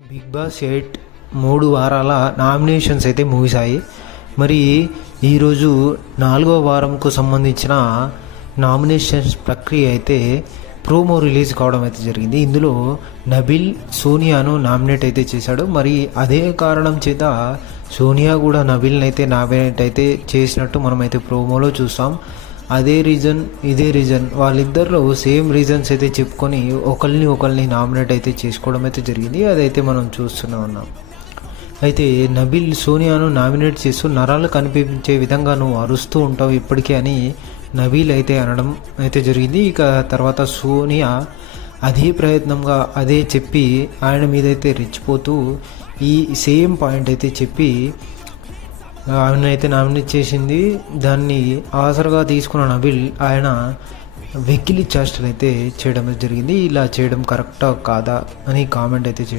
Big boss 8 3 వారాల nominations అయితే ముగిశాయి. మరి ఈరోజు 4వ వారంకు సంబంధించిన నామినేషన్స్ ప్రక్రియ అయితే ప్రోమో రిలీజ్ కావడం అయితే జరిగింది. ఇందులో నబిల్ సోనియాను నామినేట్ అయితే చేశాడు. మరి అదే కారణం చేత సోనియా కూడా నబిల్ని అయితే నామినేట్ అయితే చేసినట్టు మనమైతే ప్రోమోలో చూసాం. అదే రీజన్ ఇదే రీజన్ వాళ్ళిద్దరిలో సేమ్ రీజన్స్ అయితే చెప్పుకొని ఒకరిని నామినేట్ అయితే చేసుకోవడం అయితే జరిగింది. అదైతే మనం చూస్తూనే ఉన్నాం. అయితే నబిల్ సోనియాను నామినేట్ చేస్తూ నరాలు కనిపించే విధంగా నువ్వు అరుస్తూ ఉంటావు ఇప్పటికే అని నబీల్ అయితే అనడం అయితే జరిగింది. ఇక తర్వాత సోనియా అదే ప్రయత్నంగా అదే చెప్పి ఆయన మీదైతే రెచ్చిపోతూ ఈ సేమ్ పాయింట్ అయితే చెప్పి ఆయన అయితే నామినేట్ చేసింది. దాన్ని ఆసరగా తీసుకున్న నబిల్ ఆయన వెకిలి చేష్టలు అయితే చేయడం జరిగింది. ఇలా చేయడం కరెక్టా కాదా అని కామెంట్ అయితే చేయండి.